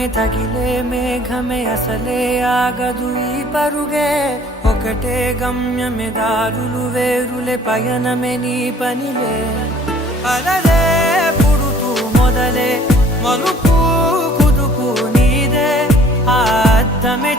పక్కమే తగిలే మేఘమే అసలే ఆగదు ఈ పరుగే ఒకటే గమ్యమే దారులు వేరులే పయనమే నీ పనిలే అలలే పుడుతూ మొదలే మలుపు కుదుపు నీదే ఆ అద్దమే